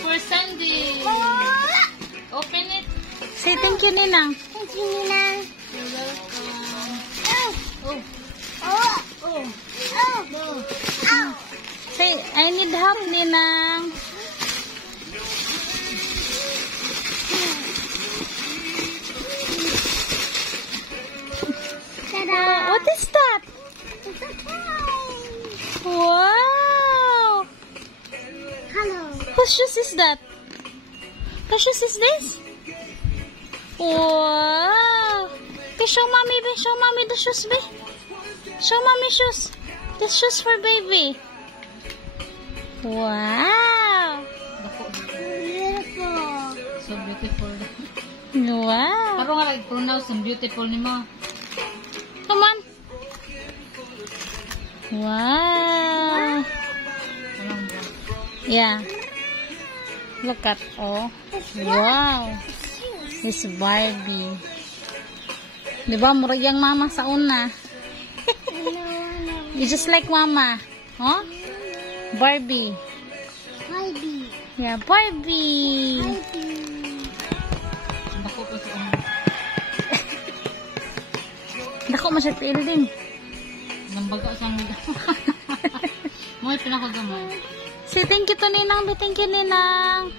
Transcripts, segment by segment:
for Sandy. Open it. Say thank you, Ninang. Thank you, Ninang. You're welcome. Oh. Oh. Oh. Oh. Oh. No. Oh. Say, I need help, Ninang. Ta-da. What is that? It's a toy. Wow! Hello. Whose shoes is that? Whose shoes is this? Wow! Okay, show mommy, be. Show mommy the shoes, be. Show mommy shoes. This shoes for baby. Wow! Beautiful. So beautiful. Wow! Pero nga like-pronounce ang beautiful ni mo. Come on. Wow! Walang ba? Yeah. Look at oh. Wow. This Barbie. Diba, murag yung mama sa una. You just like mama. Huh? Barbie. Barbie. Yeah, Barbie. Bako pa sa una. Dako mo siya feel din. Nambaga siyang nila. Mo pinakagamay. Say thank you to Ninang. Be thank you, Ninang.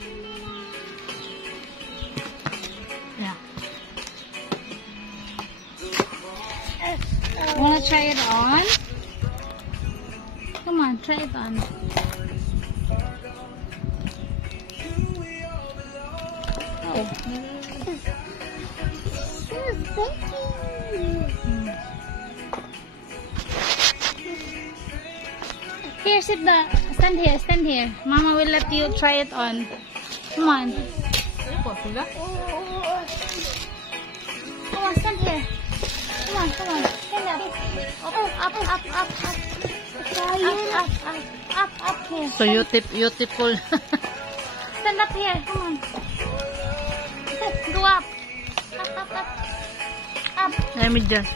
Yeah. Wanna try it on? Come on, try it on. Oh. Thank you. Here, sit down. Stand here, stand here. Mama will let you try it on. Come on. Ano po sila? Come on, stand here. Come on, come on. Stand up. Up, up, up, up, up. Up here. So beautiful. Stand up here. Come on. Go up. Up. Up. Let me just.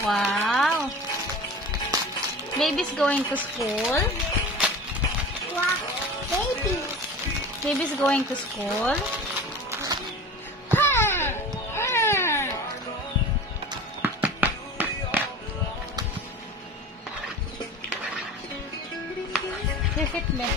Wow. Baby's going to school. Wow. Baby. Baby's going to school. Here, sit there.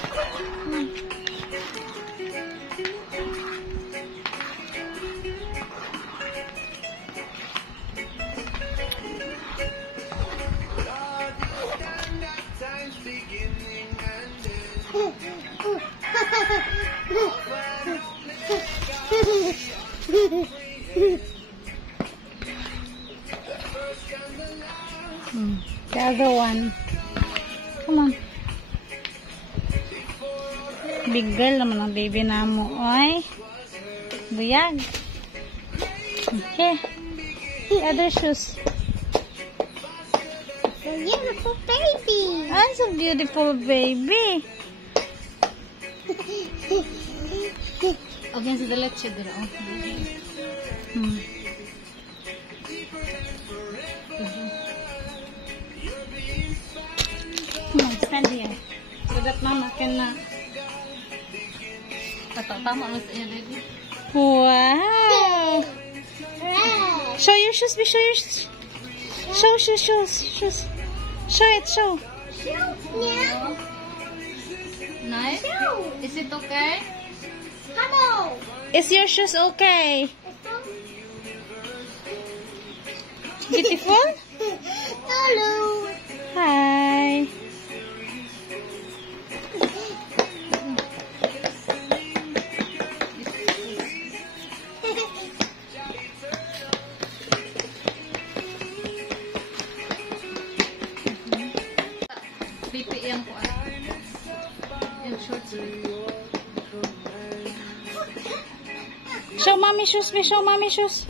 The other one. Come on. Big girl naman ang baby na mo. Oy. Buyag. Okay. The other shoes. Beautiful baby. That's a beautiful baby. Against the leche dito. Hmm. Come on, stand here. So that mama can Tama lang sa iya, baby. Wow. Red. Show your shoes, be show your shoes. Shoes. Show it, show. Meow. Nice. Is it okay? Hello. Is your shoes okay? Beautiful? Hello. Hi. Pipi yang ko. Yung shorts. Show mommy shoes, be show mommy shoes.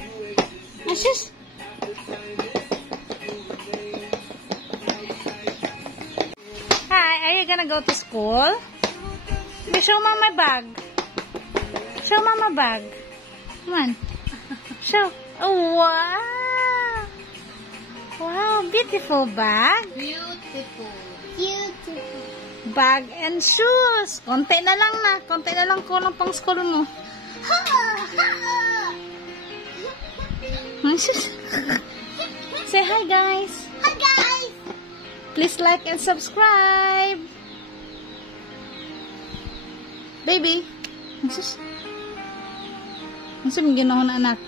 My shoes. Hi, are you gonna go to school? Be show mama bag. Show mama bag. Come on. Show. Oh, wow. Wow, beautiful bag. Beautiful. Beautiful. bag and shoes. Konti na lang na. Konti na lang ko ng pang school mo. Say hi, guys. Hi guys. Please like and subscribe. Baby. Sus. Sus, may ginawa na anak.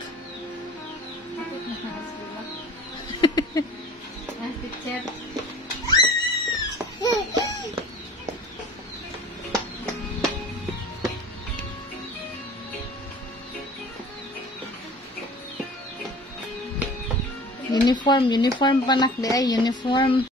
Ah, picture. Uniform pa nak di ay uniform.